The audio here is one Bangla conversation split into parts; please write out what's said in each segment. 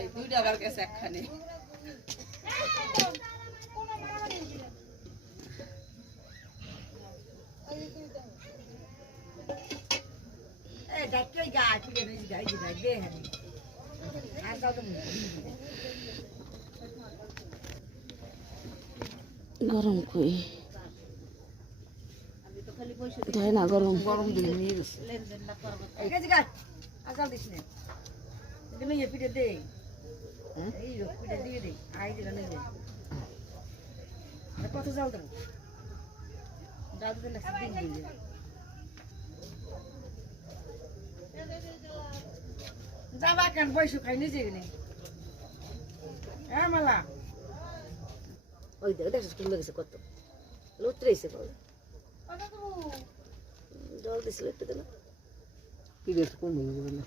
এই দুইটা আবার গেছে একখানে এই ডাক্তার গাছ কি নেই গাছ গাছ দে হ্যাঁ আর দাও তো গরম কই তাই না গরম গরম দিলে নিয়ে গেছে এই গাছ গাছ আজাল দিস না তুমি এই পিঠে দে এই পিঠে দিয়ে দে আই দিলা নেই কত জাল দাও জাল দিলে না দিন দিলে যাবা কেন বয়সু খাই নিজে নেই হ্যাঁ মালা ওই দেখ কমে গেছে কত লুতরেছে বল জল দিছিল একটু দিল পিড়ে তো কমে যাবে না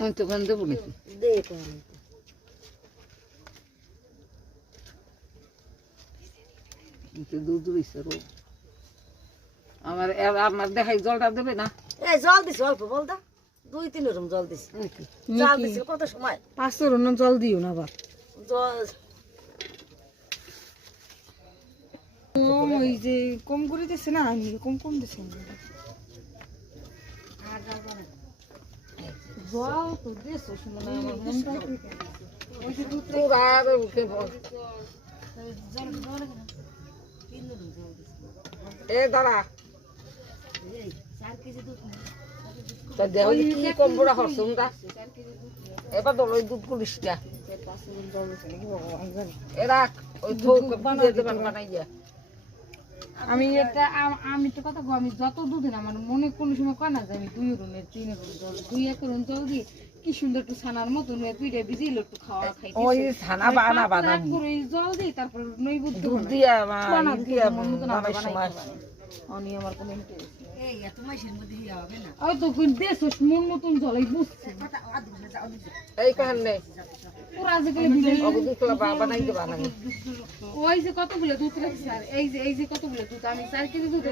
আমি তো গান দেবো নাকি দে কোন দুধ দিচ্ছে রোগ আমার আমার দেখাই জলটা দেবে না এই জল দিছ অল্প বল দা 2-3 রকম জল দিছ জল দিছিল কত সময় 5 রুন জল দিও না আবার জল ওই যে কম করে দিছে না আমি কম কম দিছে আর জল না জল তো দিছো শুনো না আমার মনটা ওই যে দুধ পুরা উঠে বল জল জল 3 রকম জল দিছ এ দাঁড়া এই 4 কেজি দুধ তা দেহ কি কম বড় হরছুন দা এবার তো ওই দুধ পুলিশটা এ রাখ ওই থোক বানাই দেবেন বানাইয়া আমি এটা আমি তো কথা কই আমি যত দুদিন আমার মনে কোনো সময় কয় না যে আমি 2 রুমের 3 রুম জল 2 রুম জল দিই কি সুন্দর একটু ছানার মতো নয় পিঠে ভিজিল একটু খাওয়া খাইতে ওই ছানা বানা বানাই করে জল দিই তারপর নই বুদ্ধ দুধ দিয়া বানাই দিয়া মন মতো না বানাই বানাই সময় অনি আমার কোনো ইন্টারেস্ট এই এত মাসের মধ্যে হিয়া হবে না ওই তো কোন দেশস মন মতন জলাই বুঝছে কথা আদ দিছ যাও দিছ এই কারণে পুরা যেগুলো ভিজে অবদুতলা বানাই দেবা না ওই যে কতগুলো দুধ রাখছি আর এই যে কতগুলো দুধ আমি 4 কেজি দুধ